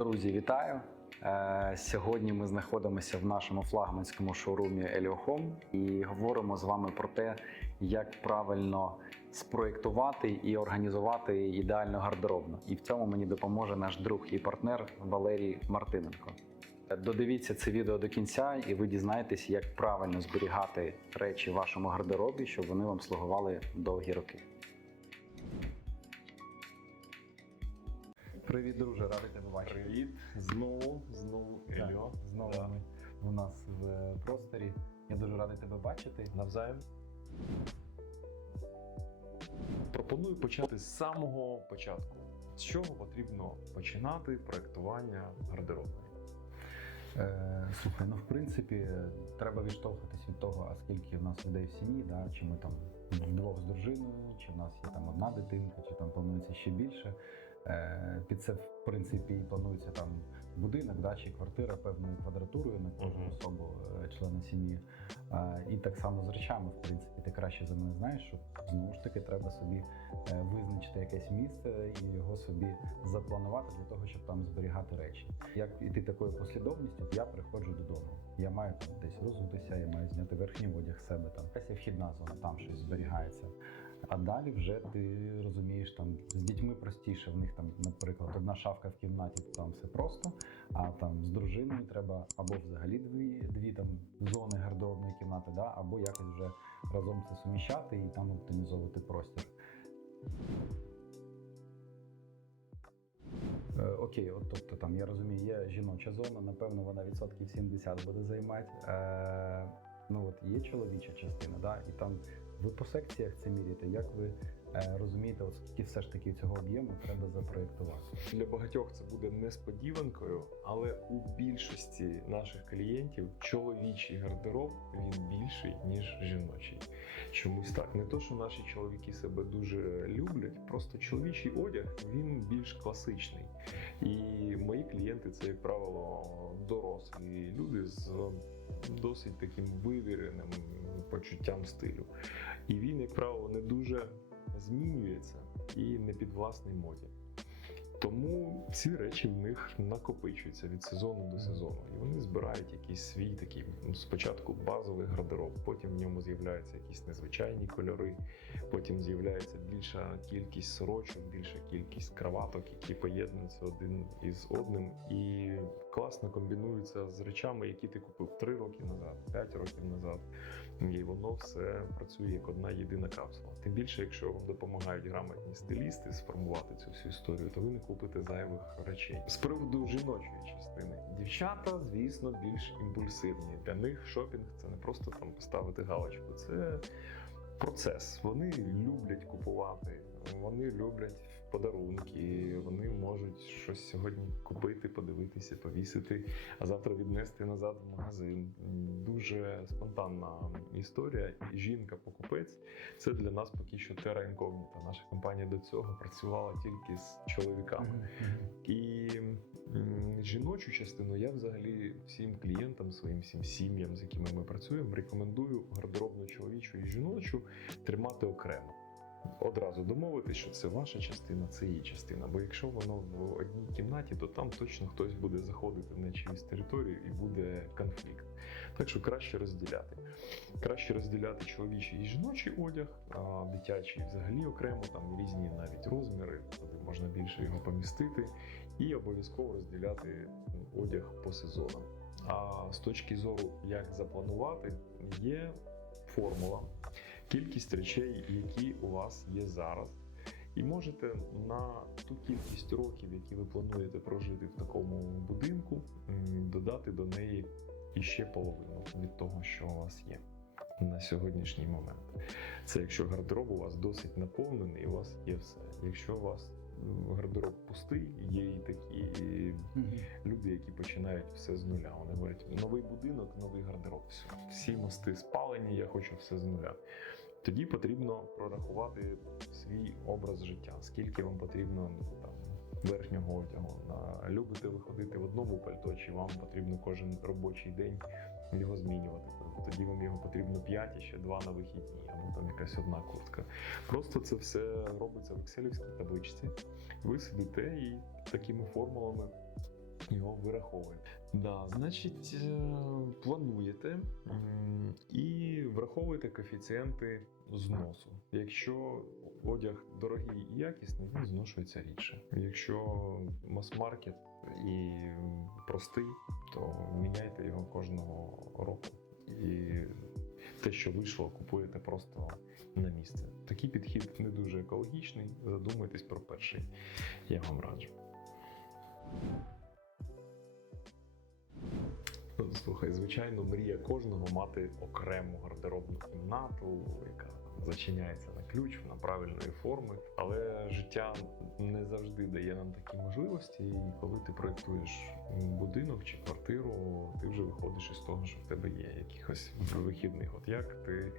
Друзі, вітаю! Е, Сьогодні ми знаходимося в нашому флагманському шоурумі Еліохом і говоримо з вами про те, як правильно спроєктувати і організувати ідеальну гардеробну. І в цьому мені допоможе наш друг і партнер Валерій Мартиненко. Додивіться це відео до кінця, і ви дізнаєтесь, як правильно зберігати речі в вашому гардеробі, щоб вони вам слугували довгі роки. Привіт, друже, радий тебе бачити. Привіт, знову, знову. Так, Знову Да. ми у нас в просторі. Я дуже радий тебе бачити. Навзаєм. Пропоную почати з самого початку. З чого потрібно починати проєктування гардеробної? Е, слухай, ну в принципі, треба відштовхуватись від того, а скільки в нас людей в сім'ї, да, чи ми там вдвох з дружиною, чи в нас є там одна дитинка, чи там планується ще більше. Е, під це, в принципі, і планується там будинок, да, чи квартира певною квадратурою на кожну особу е, члена сім'ї. Е, і так само з речами, в принципі, ти краще за мене знаєш, що знову ж таки треба собі визначити якесь місце і його собі запланувати для того, щоб там зберігати речі. Як іти такою послідовністю, я приходжу додому. Я маю там десь розутися, я маю зняти верхній одяг себе. Там якась вхідна зона, там щось зберігається. А далі вже ти розумієш, там з дітьми простіше. В них там, наприклад, одна шафка в кімнаті, там все просто. А там з дружиною треба або взагалі дві, дві там зони гардеробної кімнати, да, або якось вже разом це суміщати і там оптимізовувати простір. Е, Окей, от тобто там я розумію, є жіноча зона, напевно, вона відсотків 70 буде займати. Е, ну от є чоловіча частина, да, і там ви по секціях це міряєте. Як ви е, розумієте, от скільки все ж таки цього об'єму треба запроєктувати? Для багатьох це буде несподіванкою, але у більшості наших клієнтів чоловічий гардероб він більший, ніж жіночий. Чомусь так. Не то, що наші чоловіки себе дуже люблять, просто чоловічий одяг він більш класичний. І мої клієнти це, як правило, дорослі люди з досить таким вивіреним почуттям стилю. І він, як правило, не дуже змінюється і не під власний моді. Тому ці речі в них накопичуються від сезону до сезону, і вони збирають якийсь свій такий ну, спочатку базовий гардероб, потім в ньому з'являються якісь незвичайні кольори, потім з'являється більша кількість сорочок, більша кількість краваток, які поєднуються один із одним, і класно комбінуються з речами, які ти купив 3 роки назад, 5 років назад. І воно все працює як одна єдина капсула. Тим більше, якщо вам допомагають грамотні стилісти сформувати цю всю історію, то ви не купите зайвих речей. З приводу жіночої частини, дівчата, звісно, більш імпульсивні. Для них шопінг це не просто там поставити галочку, це процес. Вони люблять купувати, вони люблять подарунки, вони можуть щось сьогодні купити, подивитися, повісити, а завтра віднести назад в магазин. Дуже спонтанна історія. Жінка-покупець це для нас поки що тера інкогніта. Наша компанія до цього працювала тільки з чоловіками. І жіночу частину я взагалі всім клієнтам, своїм всім сім'ям, з якими ми працюємо, рекомендую гардеробну чоловічу і жіночу тримати окремо. Одразу домовитись, що це ваша частина, це її частина. Бо якщо воно в одній кімнаті, то там точно хтось буде заходити на чиюсь територію і буде конфлікт. Так що краще розділяти. Краще розділяти чоловічий і жіночий одяг, а дитячий взагалі окремо, там різні навіть розміри, куди можна більше його помістити, і обов'язково розділяти одяг по сезонам. А з точки зору, як запланувати, є формула, кількість речей, які у вас є зараз. І можете на ту кількість років, які ви плануєте прожити в такому будинку, додати до неї іще половину від того, що у вас є на сьогоднішній момент. Це якщо гардероб у вас досить наповнений, у вас є все. Якщо у вас гардероб пустий, є і такі люди, які починають все з нуля. Вони говорять, новий будинок, новий гардероб. Все. Всі мости спалені, я хочу все з нуля. Тоді потрібно прорахувати свій образ життя, скільки вам потрібно ну, там, верхнього одягу. Любите виходити в одному пальто, чи вам потрібно кожен робочий день його змінювати. Тоді вам його потрібно 5 і ще 2 на вихідні, або там якась одна куртка. Просто це все робиться в екселівській табличці. Ви сидите і такими формулами його вираховуєте. Да, значить, е, плануєте і враховуєте коефіцієнти зносу. Якщо одяг дорогий і якісний, він зношується рідше. Якщо мас-маркет і простий, то міняйте його кожного року. І те, що вийшло, купуєте просто на місце. Такий підхід не дуже екологічний. Задумайтесь про перший. Я вам раджу. Слухай, звичайно, мрія кожного мати окрему гардеробну кімнату, яка зачиняється на ключ, вона правильної форми. Але життя не завжди дає нам такі можливості. І коли ти проєктуєш будинок чи квартиру, ти вже виходиш із того, що в тебе є якихось вихідних. От як ти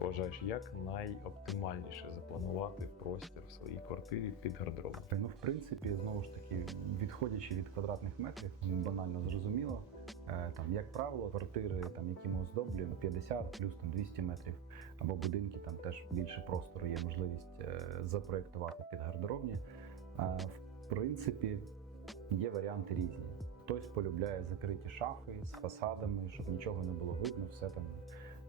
вважаєш, як найоптимальніше запланувати простір в своїй квартирі під гардероб? Ну, в принципі, знову ж таки, відходячи від квадратних метрів, банально зрозуміло. Е, Там, як правило, квартири, там, які ми оздоблюємо, 50 плюс там 200 метрів, або будинки, там теж більше простору, є можливість е, запроєктувати під гардеробні. В принципі, є варіанти різні. Хтось полюбляє закриті шафи з фасадами, щоб нічого не було видно, все там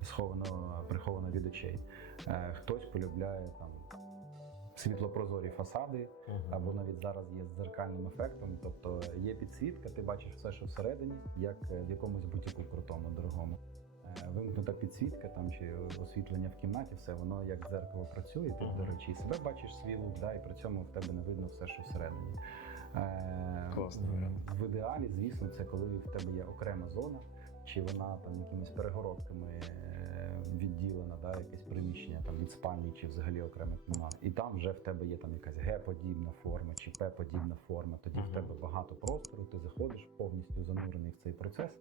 сховано, приховано від очей. Е, Хтось полюбляє там світлопрозорі фасади, або навіть зараз є з дзеркальним ефектом. Тобто є підсвітка, ти бачиш все, що всередині, як е, в якомусь бутіку крутому, дорогому. Вимкнута підсвітка там чи освітлення в кімнаті, все воно як дзеркало працює. Ти, до речі, і себе бачиш свій лук, да, і при цьому в тебе не видно все, що всередині. Е, варіант. В ідеалі, звісно, це коли в тебе є окрема зона, чи вона там якимись перегородками е, відділена, да, якесь приміщення там від спальні чи взагалі окрема кімната. І там вже в тебе є там якась Г-подібна форма чи П-подібна форма. Тоді Мгм. в тебе багато простору, ти заходиш повністю занурений в цей процес.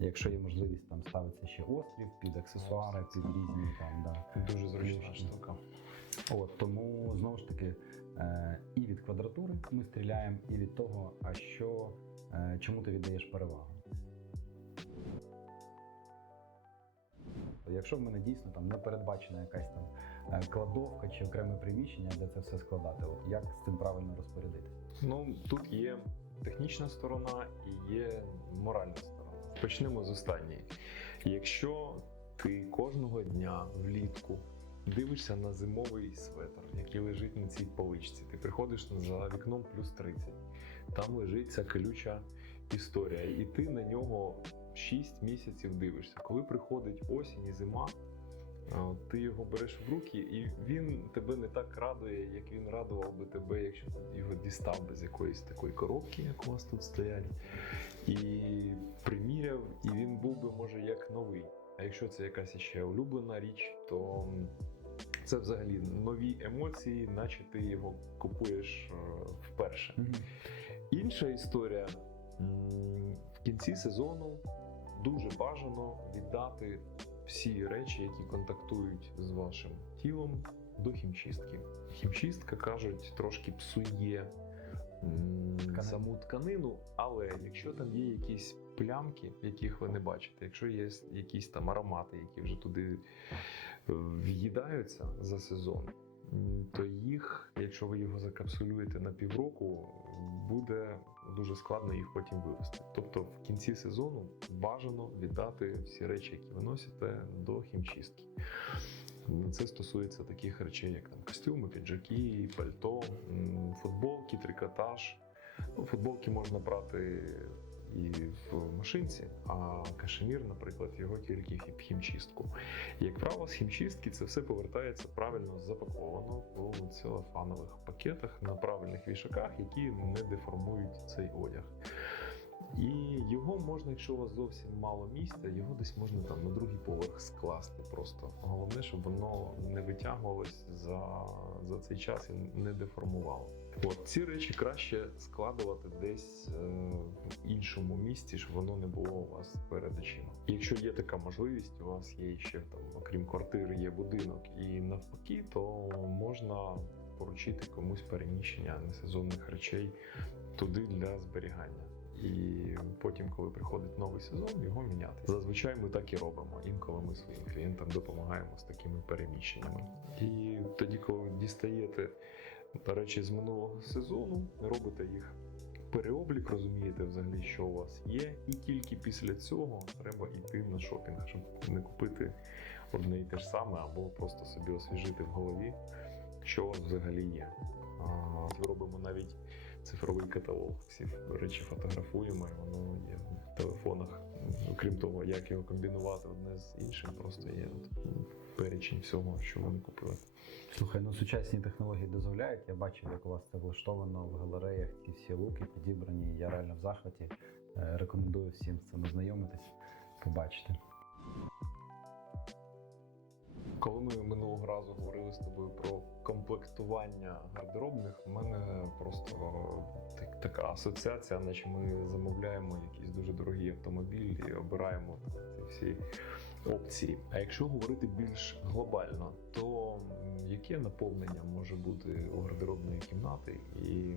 Якщо є можливість, там ставиться ще острів під аксесуари, під різні там да. Дуже зручна штука. От тому знову ж таки е, і від квадратури ми стріляємо, і від того, а що е, чому ти віддаєш перевагу. Якщо в мене дійсно там не передбачена якась там е, кладовка чи окреме приміщення, де це все складати, як з цим правильно розпорядитися? Ну тут є технічна сторона і є моральна сторона. Почнемо з останньої. Якщо ти кожного дня влітку дивишся на зимовий светр, який лежить на цій поличці, ти приходиш за вікном плюс 30, там лежить ця колюча історія, і ти на нього 6 місяців дивишся. Коли приходить осінь і зима, ти його береш в руки, і він тебе не так радує, як він радував би тебе, якщо ти його дістав без якоїсь такої коробки, як у вас тут стоять, і приміряв, і він був би, може, як новий. А якщо це якась ще улюблена річ, то це взагалі нові емоції, наче ти його купуєш е, вперше. Інша історія в кінці сезону дуже бажано віддати всі речі, які контактують з вашим тілом, до хімчистки. Хімчистка кажуть, трошки псує Тканину. саму тканину, але якщо там є якісь плямки, яких ви не бачите, якщо є якісь там аромати, які вже туди е, в'їдаються за сезон, то їх, якщо ви його закапсулюєте на півроку, буде дуже складно їх потім вивести. Тобто в кінці сезону бажано віддати всі речі, які ви носите, до хімчистки. Це стосується таких речей, як там костюми, піджаки, пальто, футболки, трикотаж. Ну, футболки можна брати і в машинці, а кашемір, наприклад, його тільки в хімчистку. Як правило, з хімчистки це все повертається правильно запаковано в целофанових пакетах на правильних вішаках, які не деформують цей одяг. І його можна, якщо у вас зовсім мало місця, його десь можна там на другий поверх скласти. Просто головне, щоб воно не витягувалось за, за цей час і не деформувало. От ці речі краще складувати десь е, в іншому місці, щоб воно не було у вас перед очима. Якщо є така можливість, у вас є ще там, окрім квартири, є будинок і навпаки, то можна поручити комусь переміщення несезонних речей туди для зберігання. І потім, коли приходить новий сезон, його міняти. Зазвичай ми так і робимо. Інколи ми своїм клієнтам допомагаємо з такими переміщеннями. І тоді, коли дістаєте речі з минулого сезону, робите їх переоблік, розумієте взагалі, що у вас є, і тільки після цього треба йти на шопінг, щоб не купити одне і те ж саме, або просто собі освіжити в голові, що у вас взагалі є. А, Робимо навіть цифровий каталог. Всі речі фотографуємо, і воно є в телефонах. Окрім того, як його комбінувати одне з іншим, просто є от, перечень всього, що вони купили. Слухай, ну сучасні технології дозволяють. Я бачив, як у вас це влаштовано в галереях. Ці всі луки підібрані. Я реально в захваті. Е, Рекомендую всім з цим ознайомитись, побачити. Коли ми минулого разу говорили з тобою про комплектування гардеробних, у мене просто так, така асоціація, наче ми замовляємо якийсь дуже дорогий автомобіль і обираємо ці всі опції. А якщо говорити більш глобально, то яке наповнення може бути у гардеробної кімнати і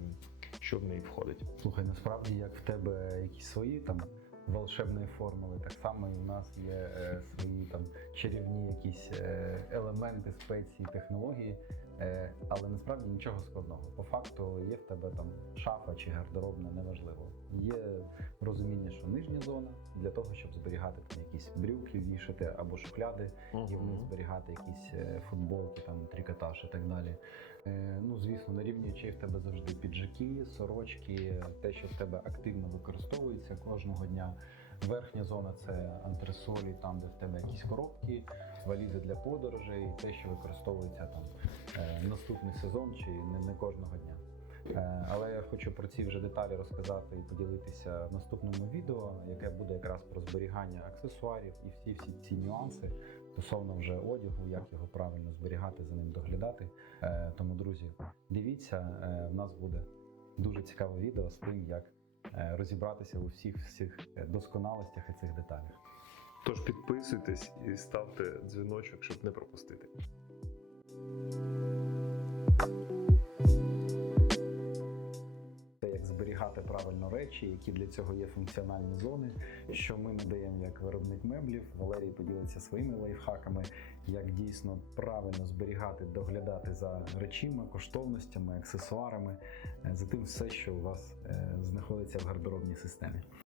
що в неї входить? Слухай, насправді, як в тебе якісь свої там волшебні формули, так само і в нас є е, свої там чарівні якісь е, елементи, спеції, технології. Е, але насправді нічого складного. По факту є в тебе там шафа чи гардеробна, неважливо. Є розуміння, що нижня зона для того, щоб зберігати там якісь брюки, вішати або шухляди, і в них зберігати якісь е, футболки, там трикотаж і так далі. Е, Ну, звісно, на рівні очей в тебе завжди піджаки, сорочки, те, що в тебе активно використовується кожного дня. Верхня зона це антресолі, там, де в тебе якісь коробки, валізи для подорожей, те, що використовується там е, наступний сезон чи не, кожного дня. Е, Але я хочу про ці вже деталі розказати і поділитися в наступному відео, яке буде якраз про зберігання аксесуарів і всі всі ці нюанси стосовно вже одягу, як його правильно зберігати, за ним доглядати. Е, Тому, друзі, дивіться, в нас буде дуже цікаве відео з тим, як розібратися у всіх всіх досконалостях і цих деталях. Тож підписуйтесь і ставте дзвіночок, щоб не пропустити. Як зберігати правильно речі, які для цього є функціональні зони, що ми надаємо як виробник меблів. Валерій поділиться своїми лайфхаками, як дійсно правильно зберігати, доглядати за речима, коштовностями, аксесуарами, е, за тим все, що у вас е, знаходиться в гардеробній системі.